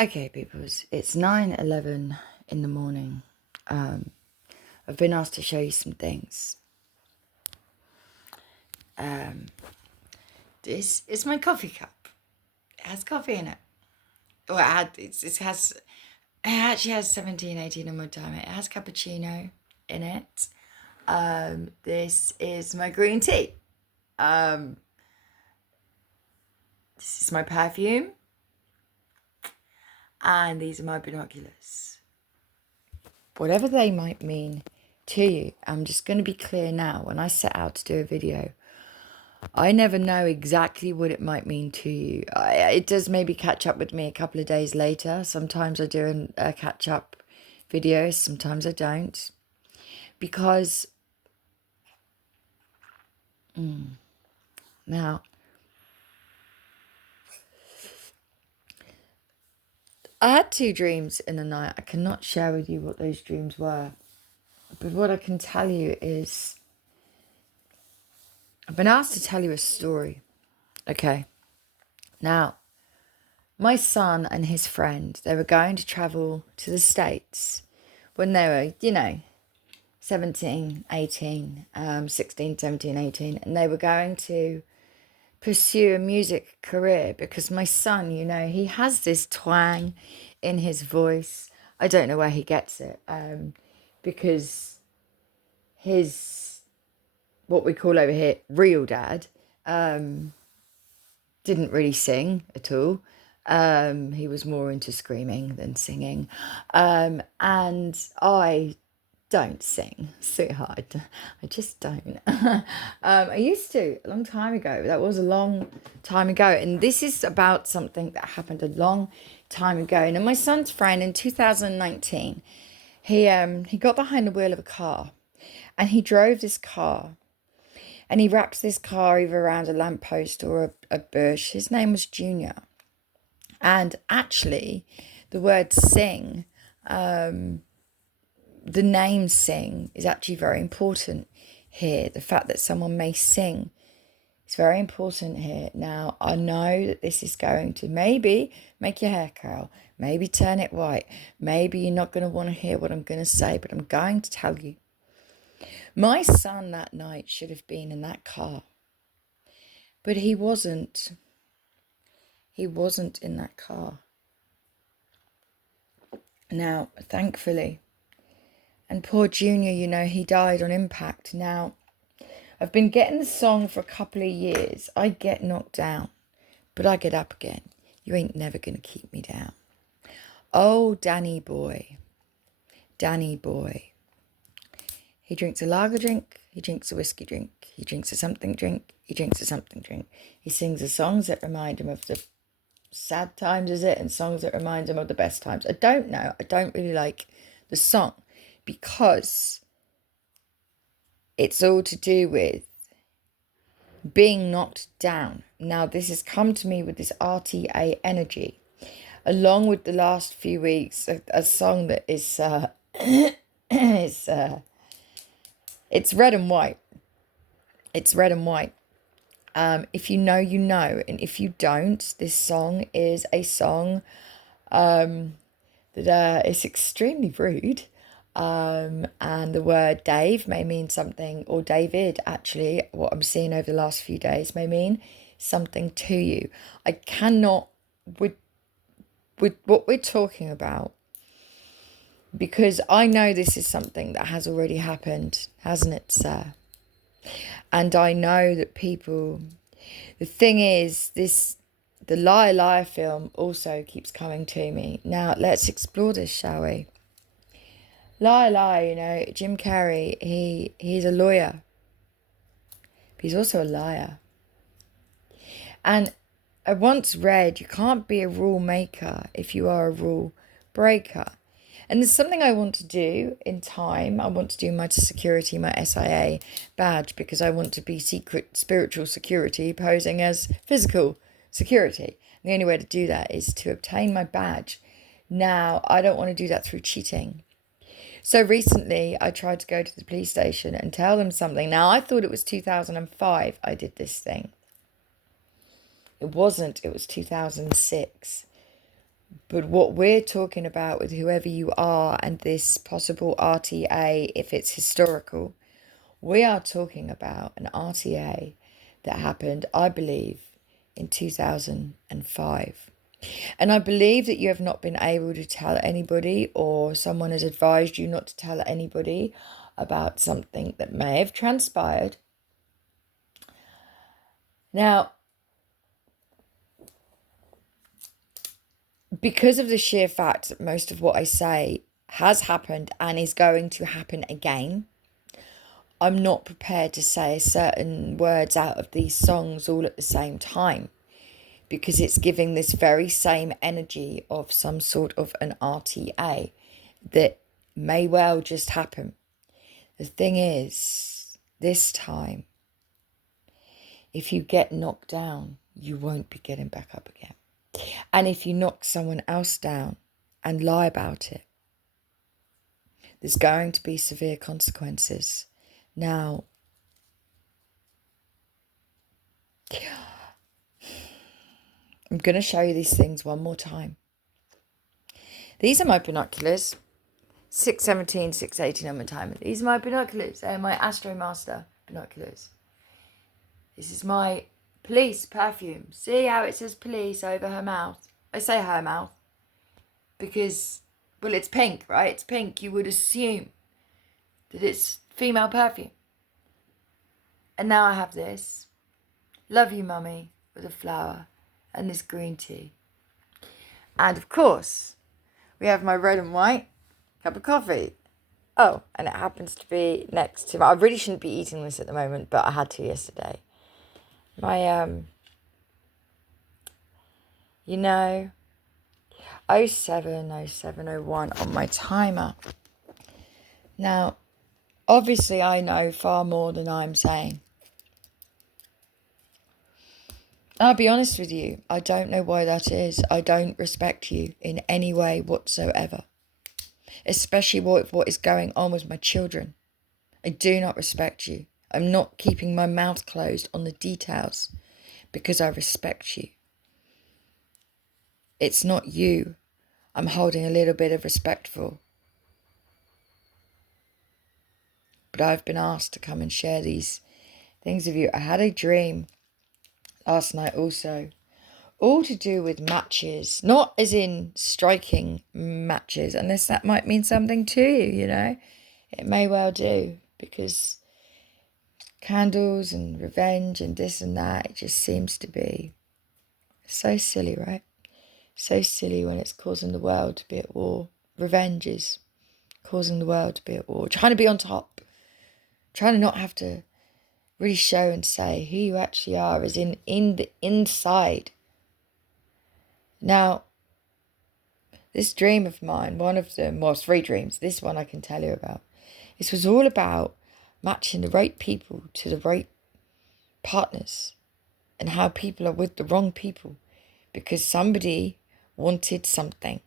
Okay, peoples, it's 9:11 in the morning. I've been asked to show you some things. This is my coffee cup. It has coffee in it. Well, it actually has 17, 18 on my time. It has cappuccino in it. This is my green tea. This is my perfume. And these are my binoculars. Whatever they might mean to you, I'm just going to be clear now. When I set out to do a video, I never know exactly what it might mean to you. It does maybe catch up with me a couple of days later. Sometimes I do a catch up video, sometimes I don't. Because now, I had 2 dreams in the night. I cannot share with you what those dreams were. But what I can tell you is I've been asked to tell you a story. Okay. Now, my son and his friend, they were going to travel to the States when they were, 17, 18, 16, 17, 18. And they were going to pursue a music career because my son, he has this twang in his voice. I don't know where he gets it because his, what we call over here, real dad, didn't really sing at all. He was more into screaming than singing. And I don't sing, sweetheart. I just don't. I used to a long time ago. That was a long time ago. And this is about something that happened a long time ago. And my son's friend in 2019, he got behind the wheel of a car and he drove this car. And he wrapped this car either around a lamppost or a bush. His name was Junior. And actually, the word sing, the name sing is actually very important here. The fact that someone may sing is very important here. Now, I know that this is going to maybe make your hair curl, maybe turn it white. Maybe you're not going to want to hear what I'm going to say, but I'm going to tell you. My son that night should have been in that car, but he wasn't. He wasn't in that car. Now, thankfully, and poor Junior, he died on impact. Now, I've been getting the song for a couple of years. I get knocked down, but I get up again. You ain't never going to keep me down. Oh, Danny boy, Danny boy. He drinks a lager drink, he drinks a whiskey drink, he drinks a something drink, he drinks a something drink. He sings the songs that remind him of the sad times, is it? And songs that remind him of the best times. I don't know. I don't really like the song because it's all to do with being knocked down. Now, this has come to me with this RTA energy, along with the last few weeks, a song that is it's red and white. It's red and white. If you know, you know. And if you don't, this song is a song that is extremely rude. And the word Dave may mean something, or David, actually, what I'm seeing over the last few days may mean something to you. I cannot, with what we're talking about, because I know this is something that has already happened, hasn't it, sir? And I know that people, the thing is, the Liar Liar film also keeps coming to me. Now, let's explore this, shall we? Liar Liar, Jim Carrey, he's a lawyer. But he's also a liar. And I once read, you can't be a rule maker if you are a rule breaker. And there's something I want to do in time. I want to do my security, my SIA badge, because I want to be secret spiritual security posing as physical security. And the only way to do that is to obtain my badge. Now, I don't want to do that through cheating. So recently, I tried to go to the police station and tell them something. Now, I thought it was 2005 I did this thing. It wasn't. It was 2006. But what we're talking about with whoever you are and this possible RTA, if it's historical, we are talking about an RTA that happened, I believe, in 2005. And I believe that you have not been able to tell anybody, or someone has advised you not to tell anybody about something that may have transpired. Now, because of the sheer fact that most of what I say has happened and is going to happen again, I'm not prepared to say certain words out of these songs all at the same time, because it's giving this very same energy of some sort of an RTA that may well just happen. The thing is, this time, if you get knocked down, you won't be getting back up again. And if you knock someone else down and lie about it, there's going to be severe consequences. Now, I'm going to show you these things one more time. These are my binoculars. 617, 618 on my timer. These are my binoculars. They're my Astro Master binoculars. This is my police perfume. See how it says police over her mouth? I say her mouth because, well, it's pink, right? It's pink. You would assume that it's female perfume. And now I have this. Love you, mummy, with a flower and this green tea. And of course, we have my red and white cup of coffee. Oh, and it happens to be next to my... I really shouldn't be eating this at the moment, but I had to yesterday. My, you know, 070701 on my timer. Now, obviously I know far more than I'm saying. I'll be honest with you, I don't know why that is. I don't respect you in any way whatsoever. Especially what is going on with my children. I do not respect you. I'm not keeping my mouth closed on the details because I respect you. It's not you I'm holding a little bit of respect for. But I've been asked to come and share these things with you. I had a dream last night also, all to do with matches, not as in striking matches, unless that might mean something to you, you know. It may well do, because candles and revenge and this and that, it just seems to be so silly, right? So silly when it's causing the world to be at war. Revenge is causing the world to be at war. Trying to be on top. Trying to not have to really show and say who you actually are, as in the inside. Now, this dream of mine, one of them, well, 3 dreams, this one I can tell you about. This was all about matching the right people to the right partners, and how people are with the wrong people because somebody wanted something.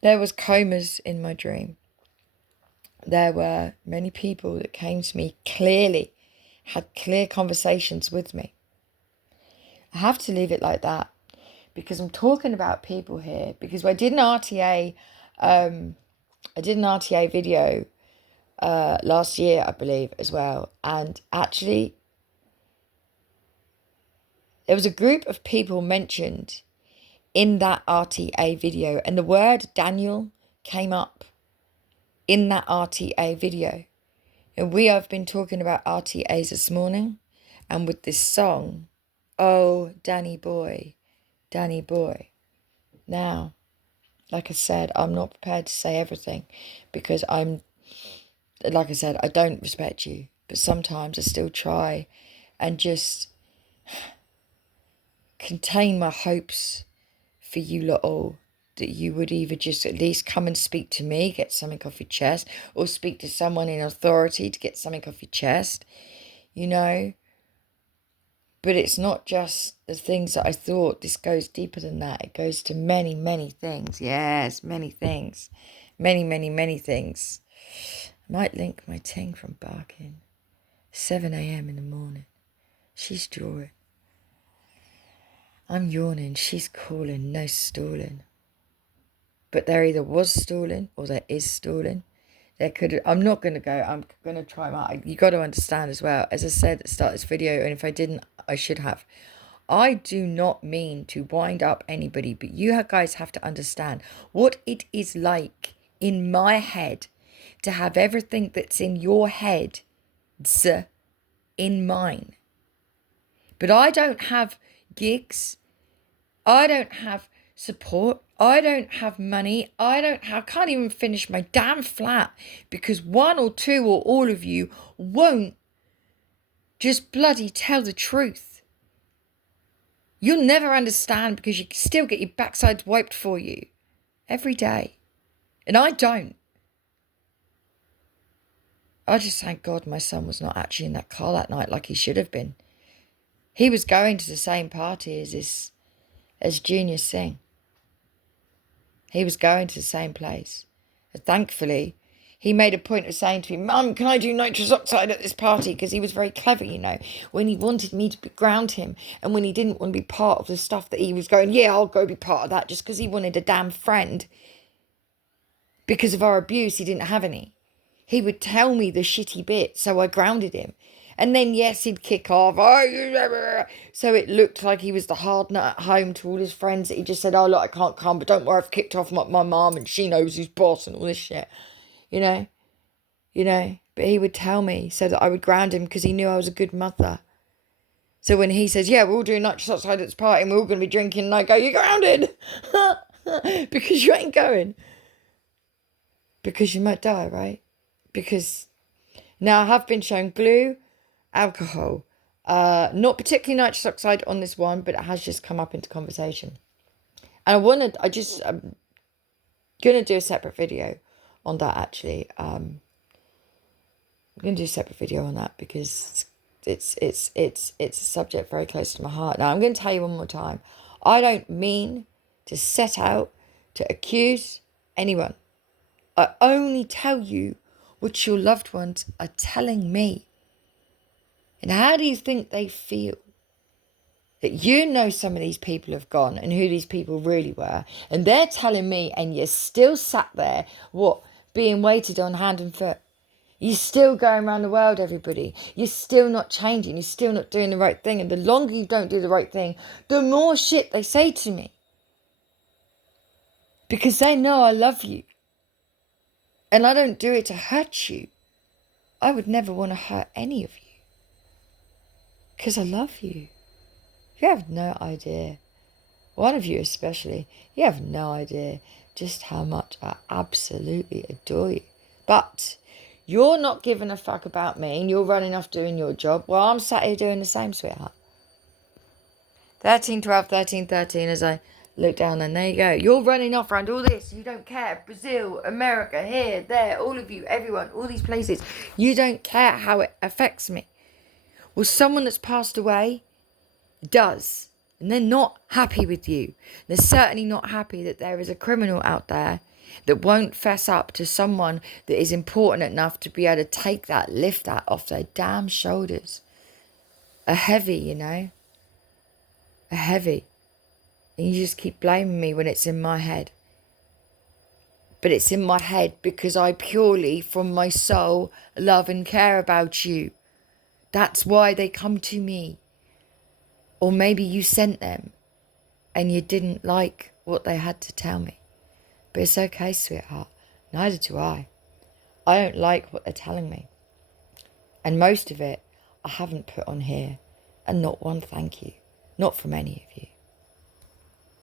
There was comas in my dream. There were many people that came to me clearly, had clear conversations with me. I have to leave it like that because I'm talking about people here, because I did an RTA video last year, I believe, as well. And actually, there was a group of people mentioned in that RTA video, and the word Daniel came up in that RTA video. And we have been talking about RTAs this morning, and with this song, oh, Danny boy, Danny boy. Now, like I said, I'm not prepared to say everything because like I said, I don't respect you, but sometimes I still try and just contain my hopes for you lot all, that you would either just at least come and speak to me, get something off your chest, or speak to someone in authority to get something off your chest, you know. But it's not just the things that I thought. This goes deeper than that. It goes to many, many things. Yes, many things. Many, many, many things. I might link my ting from barking. 7 a.m. in the morning. She's drawing. I'm yawning. She's calling. No stalling. But there either was stalling or there is stalling. There could. I'm not going to go. I'm going to try them out. You got to understand as well. As I said at the start of this video, and if I didn't, I should have. I do not mean to wind up anybody, but you guys have to understand what it is like in my head to have everything that's in your head in mine. But I don't have gigs. I don't have support. I don't have money. I can't even finish my damn flat because one or two or all of you won't just bloody tell the truth. You'll never understand because you still get your backsides wiped for you every day. And I don't. I just thank God my son was not actually in that car that night like he should have been. He was going to the same party as Junior Singh. He was going to the same place. And thankfully, he made a point of saying to me, Mum, can I do nitrous oxide at this party? Because he was very clever, you know, when he wanted me to ground him and when he didn't want to be part of the stuff that he was going, yeah, I'll go be part of that just because he wanted a damn friend. Because of our abuse, he didn't have any. He would tell me the shitty bit, so I grounded him. And then, yes, he'd kick off. So it looked like he was the hard nut at home to all his friends that he just said, oh, look, I can't come, but don't worry, I've kicked off my mum and she knows who's boss and all this shit. You know? But he would tell me so that I would ground him because he knew I was a good mother. So when he says, yeah, we're all doing nitrous outside at this party and we're all going to be drinking, and I go, you're grounded. Because you ain't going. Because you might die, right? Because now I have been shown glue, alcohol, not particularly nitrous oxide on this one, but it has just come up into conversation. And I'm gonna do a separate video on that actually. I'm gonna do a separate video on that because it's a subject very close to my heart. Now I'm gonna tell you one more time. I don't mean to set out to accuse anyone. I only tell you what your loved ones are telling me. And how do you think they feel? That you know some of these people have gone and who these people really were. And they're telling me and you're still sat there, being waited on hand and foot. You're still going around the world, everybody. You're still not changing. You're still not doing the right thing. And the longer you don't do the right thing, the more shit they say to me. Because they know I love you. And I don't do it to hurt you. I would never want to hurt any of you. Because I love you. You have no idea. One of you especially. You have no idea just how much I absolutely adore you. But you're not giving a fuck about me and you're running off doing your job. Well, I'm sat here doing the same, sweetheart. 13, 12, 13, 13 as I look down and there you go. You're running off around all this. You don't care. Brazil, America, here, there, all of you, everyone, all these places. You don't care how it affects me. Well, someone that's passed away does. And they're not happy with you. They're certainly not happy that there is a criminal out there that won't fess up to someone that is important enough to be able to take that, lift that off their damn shoulders. A heavy, you know. A heavy. And you just keep blaming me when it's in my head. But it's in my head because I purely, from my soul, love and care about you. That's why they come to me. Or maybe you sent them and you didn't like what they had to tell me. But it's okay, sweetheart. Neither do I. I don't like what they're telling me. And most of it I haven't put on here. And not one thank you. Not from any of you.